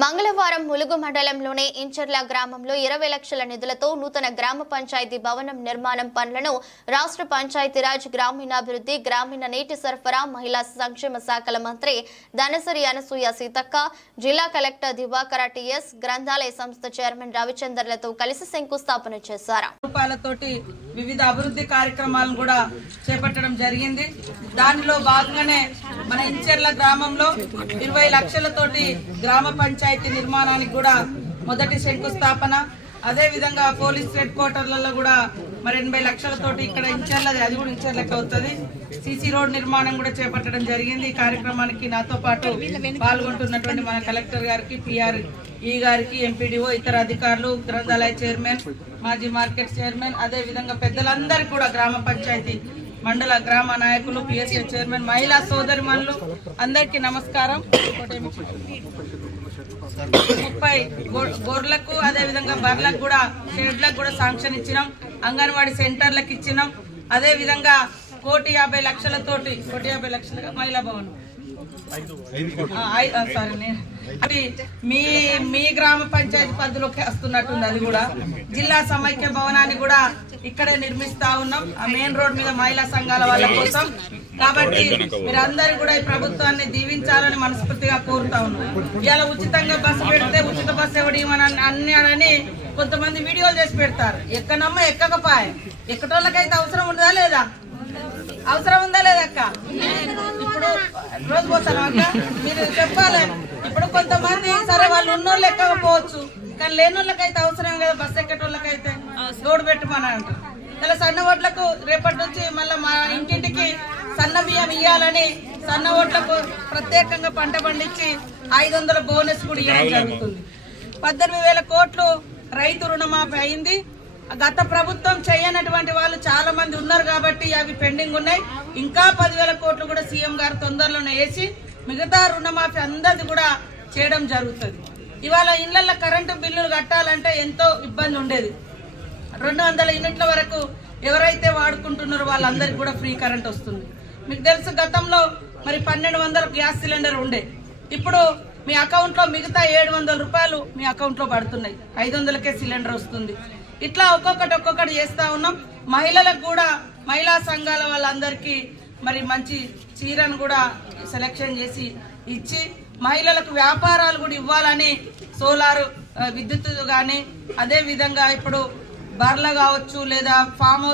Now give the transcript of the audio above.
మంగళవారం ములుగు మండలంలోని ఇంచర్ల గ్రామంలో 20 లక్షల నిధులతో నూతన గ్రామ పంచాయతీ భవనం నిర్మాణం పనులను రాష్ట్ర పంచాయతీరాజ్ గ్రామీణాభివృద్ధి గ్రామీణ నీటి సరఫరా మహిళా సంక్షేమ శాఖల మంత్రి ధనసరి అనసూయ సీతక్క జిల్లా కలెక్టర్ దివాకర్ టిఎస్ గ్రంథాలయ సంస్థ చైర్మన్ రవిచంద్రలతో కలిసి శంకుస్థాపన చేశారు. రూపాయలతోటి వివిధ అభివృద్ధి కార్యక్రమాలను కూడా చేపట్టడం జరిగింది. దానిలో భాగంగానే మన ఇంచర్ల గ్రామంలో 20 లక్షలతోటి గ్రామ పంచాయతీ నిర్మాణానికి కూడా మొదటి శంకుస్థాపన, అదే విధంగా పోలీస్ హెడ్ క్వార్టర్లలో కూడా మరి 80 లక్షలతోటి ఇక్కడ ఇంచర్లది, అది కూడా ఇంచర్లకి అవుతుంది, సిసి రోడ్ నిర్మాణం కూడా చేపట్టడం జరిగింది. ఈ కార్యక్రమానికి నాతో పాటు పాల్గొంటున్నటువంటి మన కలెక్టర్ గారికి, పిఆర్ ఈ గారికి, ఎంపీడీఓ, ఇతర అధికారులు, గ్రంథాలయ చైర్మన్, మాజీ మార్కెట్ చైర్మన్, అదే విధంగా పెద్దలందరికీ కూడా గ్రామ పంచాయతీ మండల గ్రామ నాయకులు, పిఎస్ఏ చైర్మన్, మహిళా సోదరిమణులు అందరికీ నమస్కారం. 30 గొర్రెలకు అదే విధంగా బర్లకు కూడా షెడ్లకు కూడా శాంక్షన్ ఇచ్చినాం, అంగన్వాడీ సెంటర్లకు ఇచ్చినాం. అదే విధంగా 1,50 లక్షలతోటి 1,50 లక్షలుగా మహిళా భవన్ అది మీ గ్రామ పంచాయతీ పరిధిలోకి వస్తున్నట్టుంది. అది కూడా జిల్లా సమైక్య భవనాన్ని కూడా ఇక్కడే నిర్మిస్తా ఉన్నాం, ఆ మెయిన్ రోడ్ మీద మహిళా సంఘాల వాళ్ళ కోసం. కాబట్టి మీరందరూ కూడా ఈ ప్రభుత్వాన్ని దీవించాలని మనస్ఫూర్తిగా కోరుతా ఉన్నాం. ఇలా ఉచితంగా బస్సు పెడితే ఉచిత బస్సు ఇవ్వడం అన్ని కొంతమంది వీడియోలు చేసి పెడతారు. ఎక్కనమ్మా ఎక్కకపోయే, ఎక్కటోళ్ళకైతే అవసరం ఉందా లేదా? అవసరం ఉందా లేదక్క? ఇప్పుడు రోజు పోతాను అక్క, మీరు చెప్పాలి. ఇప్పుడు కొంతమంది సరే వాళ్ళు ఉన్నోళ్ళు ఎక్కకపోవచ్చు, కానీ లేనోళ్ళకైతే అవసరం కదా, బస్సు ఎక్కేటోళ్ళకైతే రోడ్డు పెట్టమని అంటారు. ఇలా సన్న ఓట్లకు రేపటి నుంచి మళ్ళీ మా ఇంటింటికి సన్న బియ్యం ఇయ్యాలని సన్న ఓట్లకు ప్రత్యేకంగా పంట పండించి 500 బోనస్ కూడా ఇవ్వడం జరుగుతుంది. 18,000 కోట్లు రైతు రుణమాఫీ అయింది. గత ప్రభుత్వం చేయనటువంటి వాళ్ళు చాలా మంది ఉన్నారు కాబట్టి అవి పెండింగ్ ఉన్నాయి. ఇంకా 10,000 కోట్లు కూడా సీఎం గారు తొందరలోనే వేసి మిగతా రుణమాఫీ అందరిది కూడా చేయడం జరుగుతుంది. ఇవాళ ఇళ్లలో కరెంటు బిల్లులు కట్టాలంటే ఎంతో ఇబ్బంది ఉండేది. 200 యూనిట్ల వరకు ఎవరైతే వాడుకుంటున్నారో వాళ్ళందరికీ కూడా ఫ్రీ కరెంట్ వస్తుంది. మీకు తెలుసు గతంలో మరి 1,200 గ్యాస్ సిలిండర్ ఉండే, ఇప్పుడు మీ అకౌంట్ లో మిగతా 700 రూపాయలు మీ అకౌంట్ లో పడుతున్నాయి, 500కే సిలిండర్ వస్తుంది. ఇట్లా ఒక్కొక్కటి చేస్తా ఉన్నాం. మహిళలకు కూడా మహిళా సంఘాల వాళ్ళందరికీ మరి మంచి చీరను కూడా సెలెక్షన్ చేసి ఇచ్చి మహిళలకు వ్యాపారాలు కూడా ఇవ్వాలని సోలార్ విద్యుత్ గాని, అదే విధంగా ఇప్పుడు బర్ల కావచ్చు లేదా ఫామ్